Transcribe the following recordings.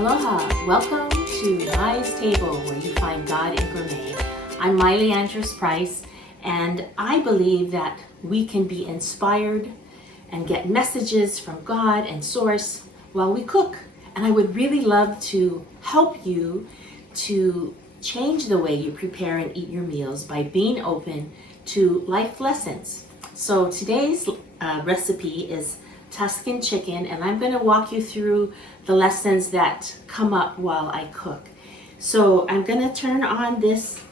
Aloha, welcome to Mai's Table, where you find God in gourmet. I'm Miley Andrus-Price, and I believe that we can be inspired and get messages from God and Source while we cook. And I would really love to help you to change the way you prepare and eat your meals by being open to life lessons. So today's recipe is Tuscan chicken, and I'm going to walk you through the lessons that come up while I cook. So I'm going to turn on this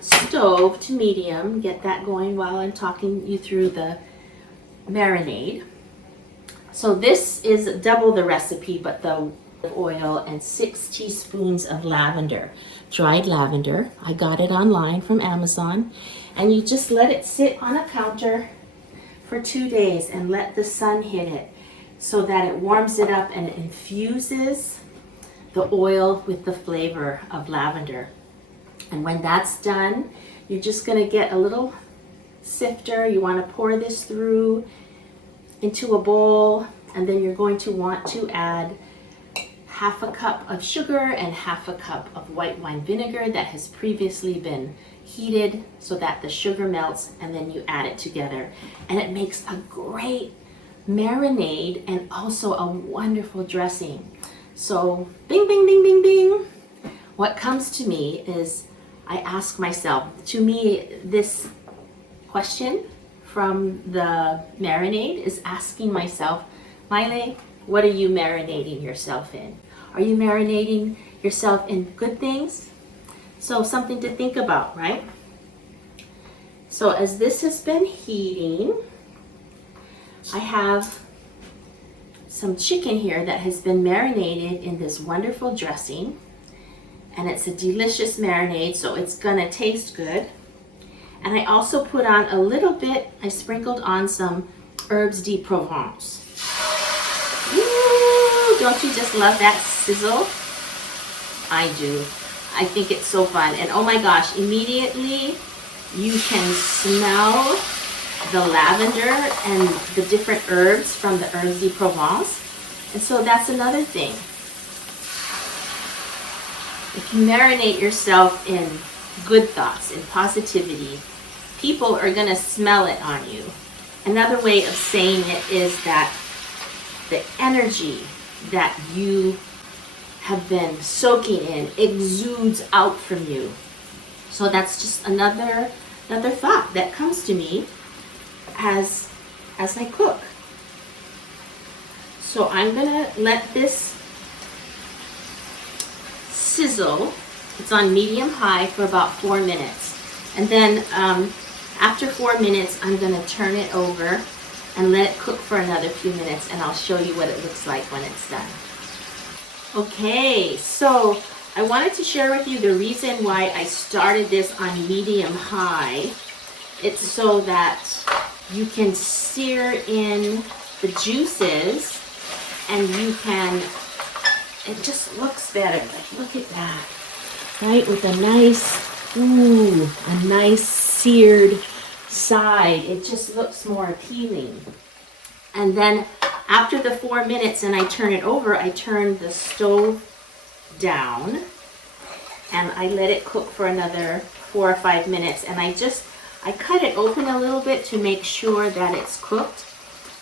stove to medium, get that going while I'm talking you through the marinade. So this is double the recipe, but the oil and 6 teaspoons of lavender, dried lavender. I got it online from Amazon, and you just let it sit on a counter for 2 days and let the sun hit it so that it warms it up and it infuses the oil with the flavor of lavender. And when that's done, you're just going to get a little sifter. You want to pour this through into a bowl, and then you're going to want to add half a cup of sugar and half a cup of white wine vinegar that has previously been heated so that the sugar melts, and then you add it together. And it makes a great marinade and also a wonderful dressing. So bing, bing, bing, bing, bing. What comes to me is I ask myself, to me, this question from the marinade is asking myself, Miley, what are you marinating yourself in? Are you marinating yourself in good things? So something to think about, right? So as this has been heating, I have some chicken here that has been marinated in this wonderful dressing. And it's a delicious marinade, so it's gonna taste good. And I also put on a little bit, I sprinkled on some Herbs de Provence. Ooh, don't you just love that sizzle? I do. I think it's so fun. And oh my gosh, immediately you can smell the lavender and the different herbs from the Herbs de Provence. And so that's another thing. If you marinate yourself in good thoughts and positivity, people are going to smell it on you. Another way of saying it is that the energy that you have been soaking in exudes out from you. So that's just another thought that comes to me as I cook. So I'm gonna let this sizzle. It's on medium high for about 4 minutes, and then after 4 minutes I'm gonna turn it over and let it cook for another few minutes, and I'll show you what it looks like when it's done. Okay, so I wanted to share with you the reason why I started this on medium high. It's so that you can sear in the juices, and you can, it just looks better. Like, look at that, right? With a nice seared side. It just looks more appealing. And then after the 4 minutes and I turn it over, I turn the stove down and I let it cook for another 4 or 5 minutes. And I cut it open a little bit to make sure that it's cooked.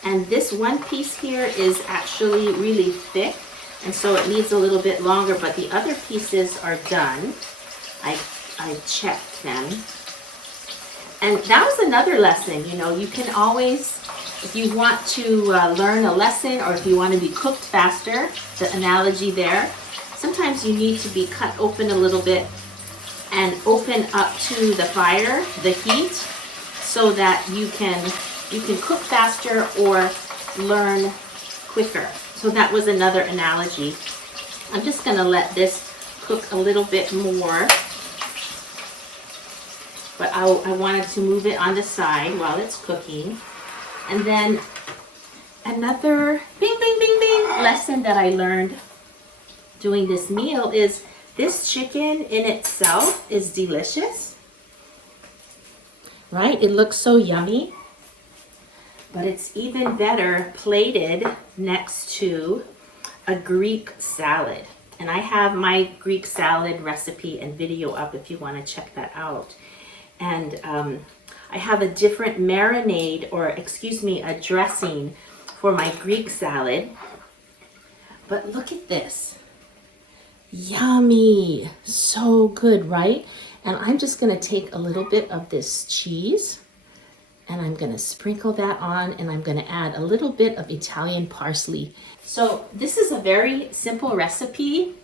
And this one piece here is actually really thick, and so it needs a little bit longer, but the other pieces are done. I checked them. And that was another lesson. You know, you can always, if you want to learn a lesson, or if you want to be cooked faster, the analogy there, sometimes you need to be cut open a little bit and open up to the fire, the heat, so that you can cook faster or learn quicker. So that was another analogy. I'm just going to let this cook a little bit more, but I wanted to move it on the side while it's cooking. And then another bing, bing, bing, bing lesson that I learned doing this meal is this chicken in itself is delicious, right? It looks so yummy, but it's even better plated next to a Greek salad. And I have my Greek salad recipe and video up if you want to check that out. And I have a different marinade, or excuse me, a dressing for my Greek salad. But look at this. Yummy. So good, right? And I'm just going to take a little bit of this cheese and I'm going to sprinkle that on, and I'm going to add a little bit of Italian parsley. So this is a very simple recipe,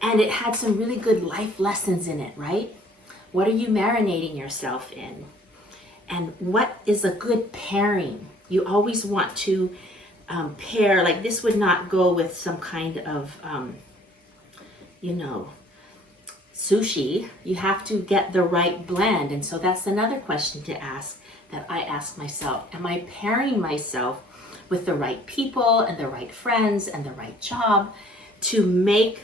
and it had some really good life lessons in it, right? What are you marinating yourself in? And what is a good pairing? You always want to pair, like this would not go with some kind of, sushi. You have to get the right blend. And so that's another question to ask that I ask myself. Am I pairing myself with the right people and the right friends and the right job to make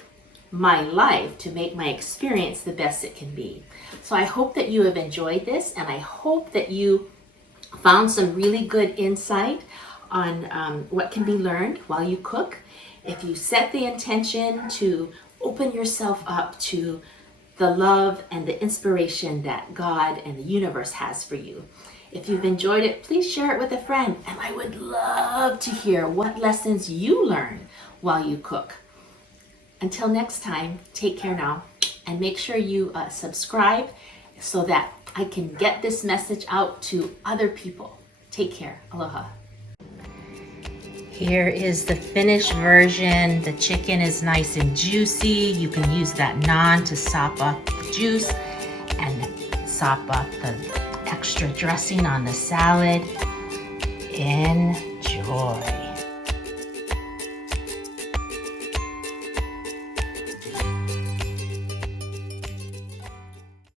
my life, to make my experience the best it can be? So I hope that you have enjoyed this, and I hope that you found some really good insight on what can be learned while you cook. If you set the intention to open yourself up to the love and the inspiration that God and the universe has for you. If you've enjoyed it, please share it with a friend. And I would love to hear what lessons you learned while you cook. Until next time, take care now, and make sure you subscribe so that I can get this message out to other people. Take care. Aloha. Here is the finished version. The chicken is nice and juicy. You can use that naan to sop up the juice and sop up the extra dressing on the salad. In